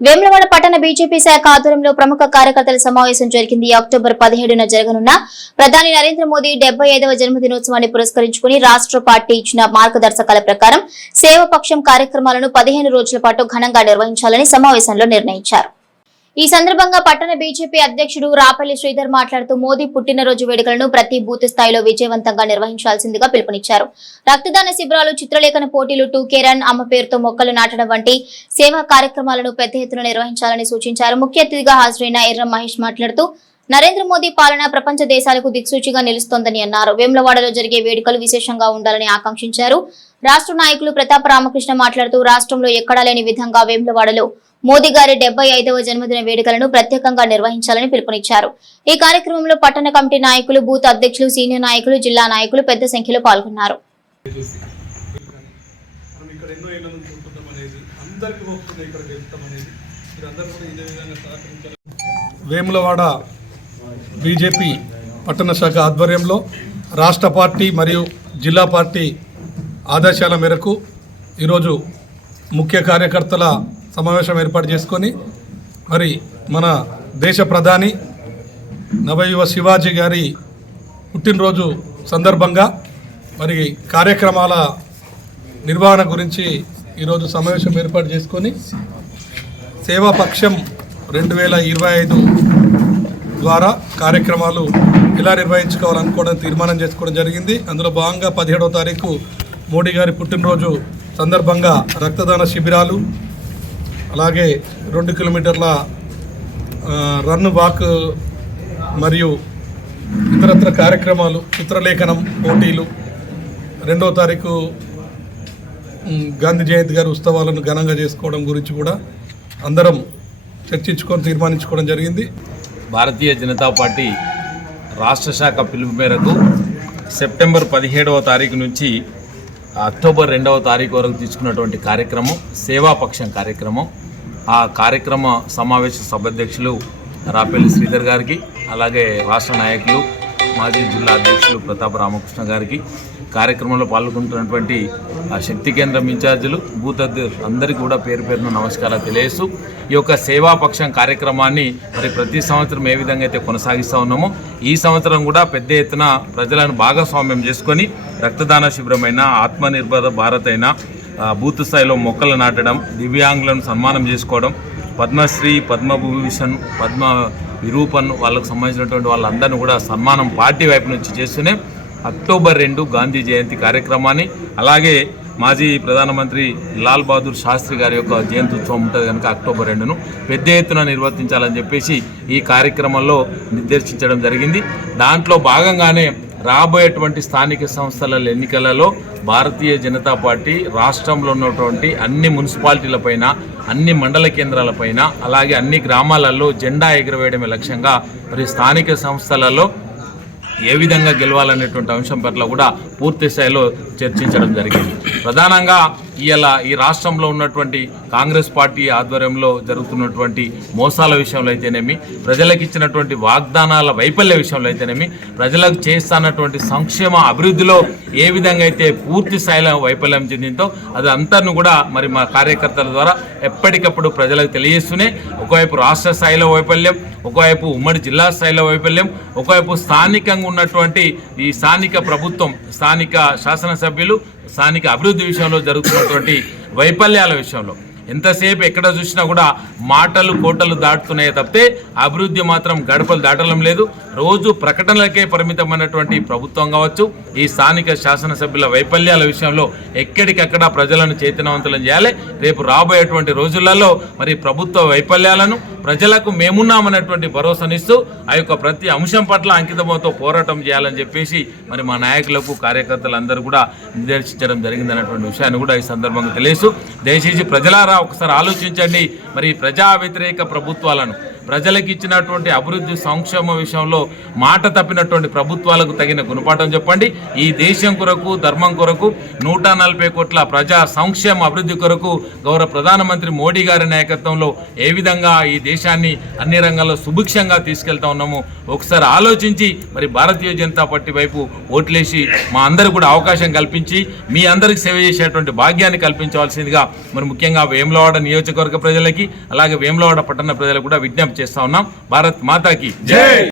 వేములవాడ పట్టణ బీజేపీ శాఖ ఆధ్వర్యంలో ప్రముఖ కార్యకర్తల సమావేశం జరిగింది. అక్టోబర్ పదిహేడున జరగనున్న ప్రధాని నరేంద్ర మోదీ డెబ్బై ఐదవ జన్మదినోత్సవాన్ని పురస్కరించుకుని రాష్ట్ర పార్టీ ఇచ్చిన మార్గదర్శకాల ప్రకారం సేవపక్షం కార్యక్రమాలను పదిహేను రోజుల పాటు ఘనంగా నిర్వహించాలని సమావేశంలో నిర్ణయించారు. ఈ సందర్భంగా పట్టణ బీజేపీ అధ్యక్షుడు రాపల్లి శ్రీధర్ మాట్లాడుతూ మోదీ పుట్టినరోజు వేడుకలను ప్రతి బూత్ స్థాయిలో విజయవంతంగా నిర్వహించాల్సిందిగా పిలుపునిచ్చారు. రక్తదాన శిబిరాలు చిత్రలేఖన పోటీలు టూకే రన్ అమ్మ పేరుతో మొక్కలు నాటడం వంటి సేవా కార్యక్రమాలను పెద్ద ఎత్తున నిర్వహించాలని సూచించారు. ముఖ్య అతిథిగా హాజరైన ఎర్రం మహేష్ మాట్లాడుతూ నరేంద్ర మోదీ పాలన ప్రపంచ దేశాలకు దిక్సూచిగా నిలుస్తోందని అన్నారు. వేములవాడలో జరిగే వేడుకలు విశేషంగా ఉండాలని ఆకాంక్షించారు. రాష్ట్ర నాయకులు ప్రతాప రామకృష్ణ మాట్లాడుతూ రాష్ట్రంలో ఎక్కడా లేని విధంగా వేములవాడలో మోదీ గారి డెబ్బై ఐదవ జన్మదిన వేడుకలను ప్రత్యేకంగా నిర్వహించాలని పిలుపునిచ్చారు. ఈ కార్యక్రమంలో పట్టణ కమిటీ నాయకులు బూత్ అధ్యక్షులు సీనియర్ నాయకులు జిల్లా నాయకులు పెద్ద సంఖ్యలో పాల్గొన్నారు. వేములవాడ బీజేపీ పట్టణ శాఖ ఆధ్వర్యంలో రాష్ట్ర పార్టీ మరియు జిల్లా పార్టీ ఆదేశాల మేరకు ఈరోజు ముఖ్య కార్యకర్తల సమావేశం ఏర్పాటు చేసుకొని మరి మన దేశ ప్రధాని నవయువ శివాజీ గారి పుట్టినరోజు సందర్భంగా మరి కార్యక్రమాల నిర్వహణ గురించి ఈరోజు సమావేశం ఏర్పాటు చేసుకొని సేవాపక్షం రెండు వేల ఇరవై ఐదు ద్వారా కార్యక్రమాలు ఎలా నిర్వహించుకోవాలనుకోవడం తీర్మానం చేసుకోవడం జరిగింది. అందులో భాగంగా పదిహేడవ తారీఖు మోడీ గారి పుట్టినరోజు సందర్భంగా రక్తదాన శిబిరాలు అలాగే రెండు కిలోమీటర్ల రన్ వాక్ మరియు ఇతరత్ర కార్యక్రమాలు చిత్రలేఖనం పోటీలు. రెండో తారీఖు గాంధీ జయంతి గారి ఉత్సవాలను ఘనంగా చేసుకోవడం గురించి కూడా అందరం చర్చించుకొని తీర్మానించుకోవడం జరిగింది. భారతీయ జనతా పార్టీ రాష్ట్ర శాఖ పిలుపు మేరకు సెప్టెంబర్ పదిహేడవ తారీఖు నుంచి అక్టోబర్ రెండవ తారీఖు వరకు తీసుకున్నటువంటి కార్యక్రమం సేవాపక్షం కార్యక్రమం. ఆ కార్యక్రమ సమావేశ సభాధ్యక్షులు రాపల్లి శ్రీధర్ గారికి అలాగే రాష్ట్ర నాయకులు మాజీ జిల్లా అధ్యక్షులు ప్రతాప రామకృష్ణ గారికి కార్యక్రమంలో పాల్గొంటున్నటువంటి ఆ శక్తి కేంద్రం ఇన్ఛార్జీలు బూత్ అందరికీ కూడా పేరు పేరున నమస్కారాలు తెలియజేస్తూ ఈ యొక్క సేవాపక్షం కార్యక్రమాన్ని మరి ప్రతి సంవత్సరం ఏ విధంగా అయితే కొనసాగిస్తూ ఉన్నామో ఈ సంవత్సరం కూడా పెద్ద ఎత్తున ప్రజలను భాగస్వామ్యం చేసుకొని రక్తదాన శిబిరమైన ఆత్మనిర్భర భారత్ అయినా బూత్ స్థాయిలో మొక్కలు నాటడం దివ్యాంగులను సన్మానం చేసుకోవడం పద్మశ్రీ పద్మభూషణ్ పద్మ విరూపన్ వాళ్ళకు సంబంధించినటువంటి వాళ్ళందరినీ కూడా సన్మానం పార్టీ వైపు నుంచి చేస్తూనే అక్టోబర్ రెండు గాంధీ జయంతి కార్యక్రమాన్ని అలాగే మాజీ ప్రధానమంత్రి లాల్ బహదూర్ శాస్త్రి గారి యొక్క జయంతి ఉత్సవం ఉంటుంది కనుక అక్టోబర్ రెండును పెద్ద ఎత్తున నిర్వర్తించాలని చెప్పేసి ఈ కార్యక్రమంలో నిర్దేశించడం జరిగింది. దాంట్లో భాగంగానే రాబోయేటువంటి స్థానిక సంస్థల ఎన్నికలలో భారతీయ జనతా పార్టీ రాష్ట్రంలో ఉన్నటువంటి అన్ని మున్సిపాలిటీలపైన అన్ని మండల కేంద్రాలపైన అలాగే అన్ని గ్రామాలలో జెండా ఎగురవేయడమే లక్ష్యంగా మరి స్థానిక సంస్థలలో ఏ విధంగా గెలవాలనేటువంటి అంశం పట్ల కూడా పూర్తి స్థాయిలో చర్చించడం జరిగింది. ప్రధానంగా ఇలా ఈ రాష్ట్రంలో ఉన్నటువంటి కాంగ్రెస్ పార్టీ ఆధ్వర్యంలో జరుగుతున్నటువంటి మోసాల విషయంలో అయితేనేమి ప్రజలకు ఇచ్చినటువంటి వాగ్దానాల వైఫల్య విషయంలో అయితేనేమి ప్రజలకు చేస్తున్నటువంటి సంక్షేమ అభివృద్ధిలో ఏ విధంగా అయితే పూర్తి స్థాయిలో వైఫల్యం చెందిందో అది అంతను కూడా మరి మా కార్యకర్తల ద్వారా ఎప్పటికప్పుడు ప్రజలకు తెలియజేస్తూనే ఒకవైపు రాష్ట్ర స్థాయిలో వైఫల్యం ఒకవైపు ఉమ్మడి జిల్లా స్థాయిలో వైఫల్యం ఒకవైపు స్థానికంగా ఉన్నటువంటి ఈ స్థానిక ప్రభుత్వం స్థానిక శాసనసభ్యులు స్థానిక అభివృద్ధి విషయంలో జరుగుతున్నటువంటి వైఫల్యాల విషయంలో. ఎంతసేపు ఎక్కడ చూసినా కూడా మాటలు కోటలు దాటుతున్నాయే తప్పితే అభివృద్ధి మాత్రం గడపలు దాటడం లేదు. రోజు ప్రకటనలకే పరిమితమైనటువంటి ప్రభుత్వం కావచ్చు ఈ స్థానిక శాసనసభ్యుల వైఫల్యాల విషయంలో ఎక్కడికక్కడ ప్రజలను చైతన్యవంతులను చేయాలి. రేపు రాబోయేటువంటి రోజులలో మరి ప్రభుత్వ వైఫల్యాలను ప్రజలకు మేమున్నామనేటువంటి భరోసానిస్తూ ఆ యొక్క ప్రతి అంశం పట్ల అంకితమతో పోరాటం చేయాలని చెప్పేసి మరి మా నాయకులకు కార్యకర్తలందరూ కూడా నిర్దేశించడం జరిగిందన్నటువంటి విషయాన్ని కూడా ఈ సందర్భంగా తెలియస్తూ దయచేసి ప్రజలారా ఒకసారి ఆలోచించండి. మరి ప్రజా వ్యతిరేక ప్రభుత్వాలను ప్రజలకు ఇచ్చినటువంటి అభివృద్ధి సంక్షేమ విషయంలో మాట తప్పినటువంటి ప్రభుత్వాలకు తగిన గుణపాఠం చెప్పండి. ఈ దేశం కొరకు ధర్మం కొరకు నూట నలభై కోట్ల ప్రజా సంక్షేమ అభివృద్ధి కొరకు గౌరవ ప్రధానమంత్రి మోడీ గారి నాయకత్వంలో ఏ విధంగా ఈ దేశాన్ని అన్ని రంగాల్లో సుభిక్షంగా తీసుకెళ్తా ఉన్నాము ఒకసారి ఆలోచించి మరి భారతీయ జనతా పార్టీ వైపు ఓట్లేసి మా అందరికి కూడా అవకాశం కల్పించి మీ అందరికి సేవ చేసేటువంటి భాగ్యాన్ని కల్పించవలసిందిగా మరి ముఖ్యంగా వేములవాడ నియోజకవర్గ ప్రజలకి అలాగే వేములవాడ పట్టణ ప్రజలకు కూడా విజ్ఞప్తి చేస్తా ఉన్నాం భారత్ మాతాకి జై